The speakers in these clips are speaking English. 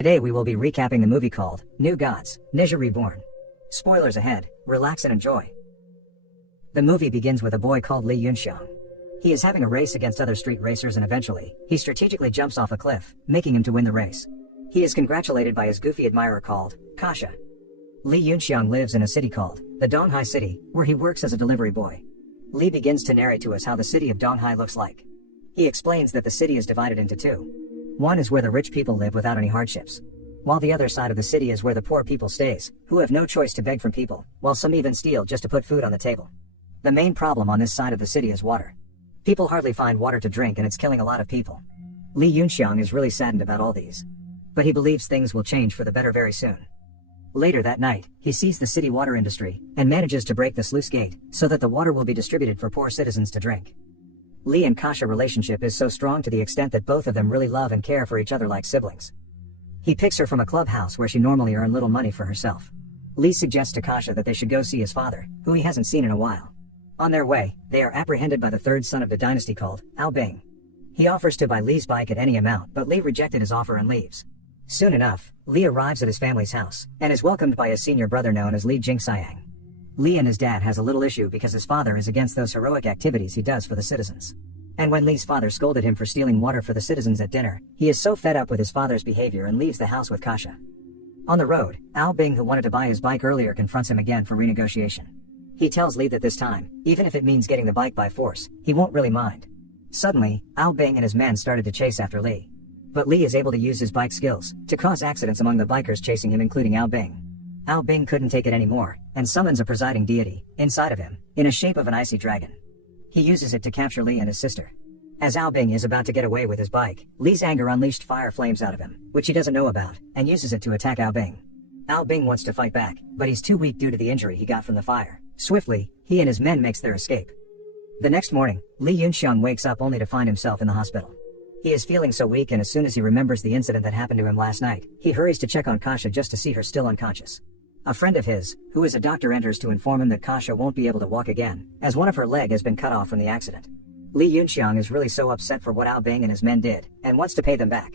Today we will be recapping the movie called New Gods, Nezha Reborn. Spoilers ahead, relax and enjoy. The movie begins with a boy called Lee Yunxiang. He is having a race against other street racers and eventually, he strategically jumps off a cliff, making him to win the race. He is congratulated by his goofy admirer called Kasha. Lee Yunxiang lives in a city called the Donghai City, where he works as a delivery boy. Lee begins to narrate to us how the city of Donghai looks like. He explains that the city is divided into two. One is where the rich people live without any hardships, while the other side of the city is where the poor people stays, who have no choice to beg from people, while some even steal just to put food on the table. The main problem on this side of the city is water. People hardly find water to drink and it's killing a lot of people. Lee Yunxiang is really saddened about all these, but he believes things will change for the better very soon. Later that night, he sees the city water industry and manages to break the sluice gate so that the water will be distributed for poor citizens to drink. Lee and Kasha relationship is so strong to the extent that both of them really love and care for each other like siblings. He picks her from a clubhouse where she normally earned little money for herself. Lee suggests to Kasha that they should go see his father, who he hasn't seen in a while. On their way, they are apprehended by the third son of the dynasty called Ao Bing. He offers to buy Lee's bike at any amount, but Lee rejected his offer and leaves. Soon enough, Lee arrives at his family's house and is welcomed by his senior brother known as Lee Jingxiang. Lee and his dad has a little issue because his father is against those heroic activities he does for the citizens. And when Lee's father scolded him for stealing water for the citizens at dinner, he is so fed up with his father's behavior and leaves the house with Kasha. On the road, Ao Bing, who wanted to buy his bike earlier, confronts him again for renegotiation. He tells Lee that this time, even if it means getting the bike by force, he won't really mind. Suddenly, Ao Bing and his men started to chase after Lee. But Lee is able to use his bike skills to cause accidents among the bikers chasing him, including Ao Bing. Ao Bing couldn't take it anymore, and summons a presiding deity inside of him, in a shape of an icy dragon. He uses it to capture Lee and his sister. As Ao Bing is about to get away with his bike, Lee's anger unleashed fire flames out of him, which he doesn't know about, and uses it to attack Ao Bing. Ao Bing wants to fight back, but he's too weak due to the injury he got from the fire. Swiftly, he and his men makes their escape. The next morning, Lee Yunxiang wakes up only to find himself in the hospital. He is feeling so weak, and as soon as he remembers the incident that happened to him last night, he hurries to check on Kasha just to see her still unconscious. A friend of his, who is a doctor, enters to inform him that Kasha won't be able to walk again, as one of her legs has been cut off from the accident. Lee Yunxiang is really so upset for what Ao Bing and his men did, and wants to pay them back.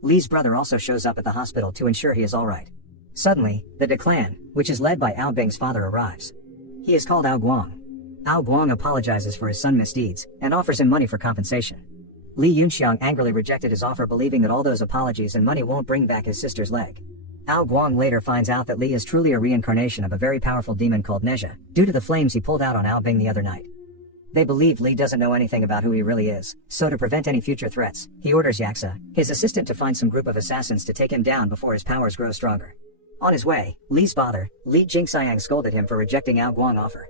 Lee's brother also shows up at the hospital to ensure he is alright. Suddenly, the De clan, which is led by Ao Bing's father, arrives. He is called Ao Guang. Ao Guang apologizes for his son's misdeeds, and offers him money for compensation. Lee Yunxiang angrily rejected his offer, believing that all those apologies and money won't bring back his sister's leg. Ao Guang later finds out that Lee is truly a reincarnation of a very powerful demon called Nezha, due to the flames he pulled out on Ao Bing the other night. They believe Lee doesn't know anything about who he really is, so to prevent any future threats, he orders Yaksa, his assistant, to find some group of assassins to take him down before his powers grow stronger. On his way, Lee's father, Lee Jingxiang, scolded him for rejecting Ao Guang's offer.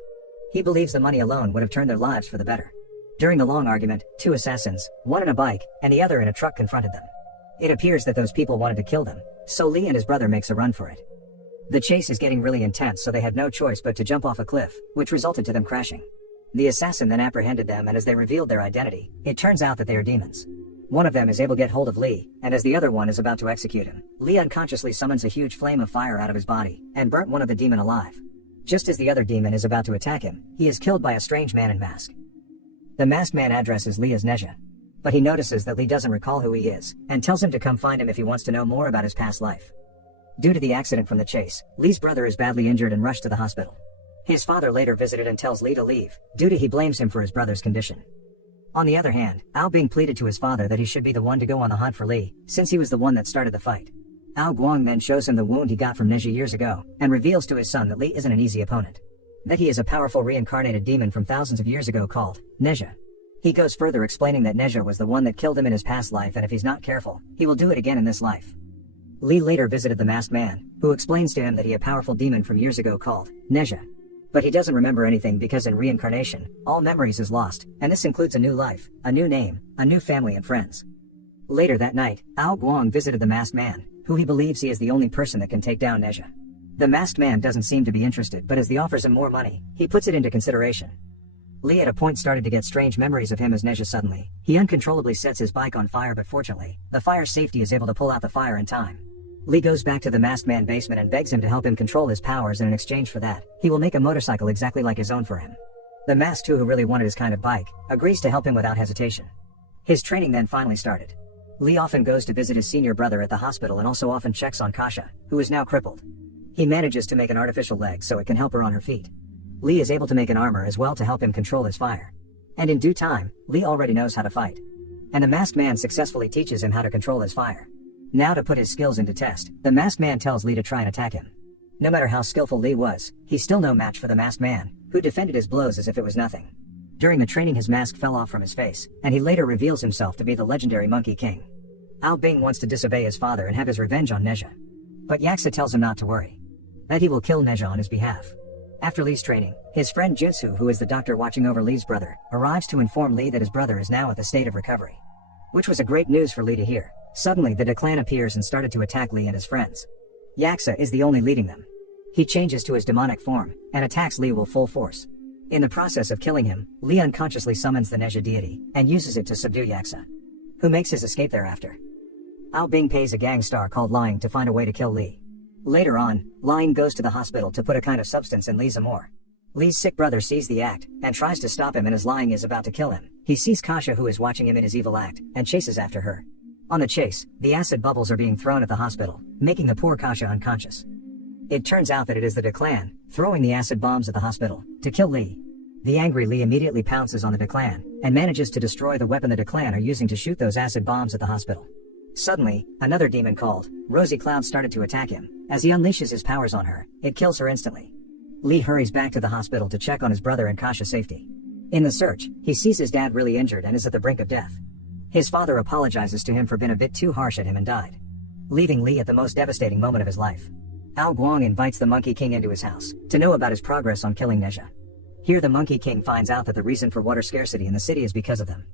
He believes the money alone would have turned their lives for the better. During the long argument, two assassins, one in a bike, and the other in a truck, confronted them. It appears that those people wanted to kill them, so Lee and his brother makes a run for it. The chase is getting really intense, so they had no choice but to jump off a cliff, which resulted to them crashing. The assassin then apprehended them, and as they revealed their identity, it turns out that they are demons. One of them is able to get hold of Lee, and as the other one is about to execute him, Lee unconsciously summons a huge flame of fire out of his body, and burnt one of the demon alive. Just as the other demon is about to attack him, he is killed by a strange man in mask. The masked man addresses Lee as Nezha, but he notices that Lee doesn't recall who he is, and tells him to come find him if he wants to know more about his past life. Due to the accident from the chase, Lee's brother is badly injured and rushed to the hospital. His father later visited and tells Lee to leave, due to he blames him for his brother's condition. On the other hand, Ao Bing pleaded to his father that he should be the one to go on the hunt for Lee, since he was the one that started the fight. Ao Guang then shows him the wound he got from Nezha years ago, and reveals to his son that Lee isn't an easy opponent. That he is a powerful reincarnated demon from thousands of years ago called Nezha. He goes further, explaining that Nezha was the one that killed him in his past life, and if he's not careful, he will do it again in this life. Lee later visited the masked man, who explains to him that he is a powerful demon from years ago called Nezha. But he doesn't remember anything because in reincarnation, all memories is lost, and this includes a new life, a new name, a new family and friends. Later that night, Ao Guang visited the masked man, who he believes he is the only person that can take down Nezha. The masked man doesn't seem to be interested, but as he offers him more money, he puts it into consideration. Lee at a point started to get strange memories of him as Nezha. Suddenly, he uncontrollably sets his bike on fire, but fortunately, the fire safety is able to pull out the fire in time. Lee goes back to the masked man basement and begs him to help him control his powers, and in exchange for that, he will make a motorcycle exactly like his own for him. The masked, who really wanted his kind of bike, agrees to help him without hesitation. His training then finally started. Lee often goes to visit his senior brother at the hospital and also often checks on Kasha, who is now crippled. He manages to make an artificial leg so it can help her on her feet. Lee is able to make an armor as well to help him control his fire. And in due time, Lee already knows how to fight. And the masked man successfully teaches him how to control his fire. Now to put his skills into test, the masked man tells Lee to try and attack him. No matter how skillful Lee was, he's still no match for the masked man, who defended his blows as if it was nothing. During the training his mask fell off from his face, and he later reveals himself to be the legendary Monkey King. Ao Bing wants to disobey his father and have his revenge on Nezha. But Yaksa tells him not to worry. That he will kill Nezha on his behalf. After Lee's training, his friend Jutsu, who is the doctor watching over Lee's brother, arrives to inform Lee that his brother is now at the state of recovery. Which was a great news for Lee to hear. Suddenly the clan appears and started to attack Lee and his friends. Yaksa is the only leading them. He changes to his demonic form, and attacks Lee with full force. In the process of killing him, Lee unconsciously summons the Nezha deity, and uses it to subdue Yaksa, who makes his escape thereafter. Ao Bing pays a gang star called Lying to find a way to kill Lee. Later on, Lying goes to the hospital to put a kind of substance in Lee's amour. Lee's sick brother sees the act, and tries to stop him, and as Lying is about to kill him, he sees Kasha, who is watching him in his evil act, and chases after her. On the chase, the acid bubbles are being thrown at the hospital, making the poor Kasha unconscious. It turns out that it is the clan, throwing the acid bombs at the hospital, to kill Lee. The angry Lee immediately pounces on the clan, and manages to destroy the weapon the clan are using to shoot those acid bombs at the hospital. Suddenly, another demon called Rosy Cloud started to attack him. As he unleashes his powers on her, it kills her instantly. Lee hurries back to the hospital to check on his brother and Kasha's safety. In the search, he sees his dad really injured and is at the brink of death. His father apologizes to him for being a bit too harsh at him and died, leaving Lee at the most devastating moment of his life. Ao Guang invites the Monkey King into his house to know about his progress on killing Nezha. Here the Monkey King finds out that the reason for water scarcity in the city is because of them.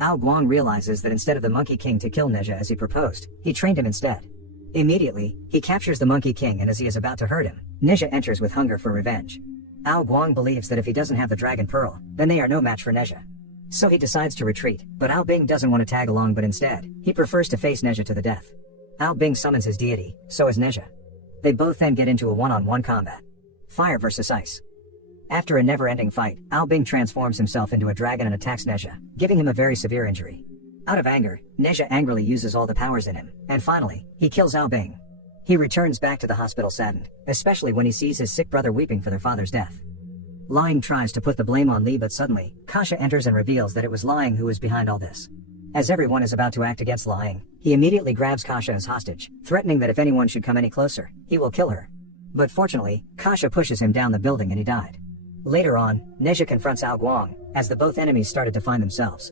Ao Guang realizes that instead of the Monkey King to kill Nezha as he proposed, he trained him instead. Immediately, he captures the Monkey King, and as he is about to hurt him, Nezha enters with hunger for revenge. Ao Guang believes that if he doesn't have the Dragon Pearl, then they are no match for Nezha. So he decides to retreat, but Ao Bing doesn't want to tag along, but instead, he prefers to face Nezha to the death. Ao Bing summons his deity, so is Nezha. They both then get into a one-on-one combat. Fire versus ice. After a never-ending fight, Ao Bing transforms himself into a dragon and attacks Nezha, giving him a very severe injury. Out of anger, Nezha angrily uses all the powers in him, and finally, he kills Ao Bing. He returns back to the hospital saddened, especially when he sees his sick brother weeping for their father's death. Lying tries to put the blame on Lee, but suddenly, Kasha enters and reveals that it was Lying who was behind all this. As everyone is about to act against Lying, he immediately grabs Kasha as hostage, threatening that if anyone should come any closer, he will kill her. But fortunately, Kasha pushes him down the building and he died. Later on, Nezha confronts Ao Guang, as the both enemies started to find themselves.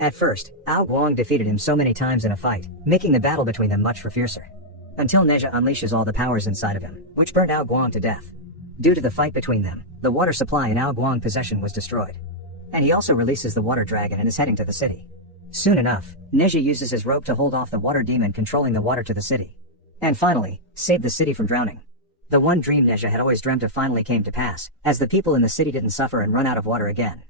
At first, Ao Guang defeated him so many times in a fight, making the battle between them much fiercer. Until Nezha unleashes all the powers inside of him, which burned Ao Guang to death. Due to the fight between them, the water supply in Ao Guang possession was destroyed. And he also releases the water dragon and is heading to the city. Soon enough, Nezha uses his rope to hold off the water demon controlling the water to the city. And finally, save the city from drowning. The one dream Nezha had always dreamt of finally came to pass, as the people in the city didn't suffer and run out of water again.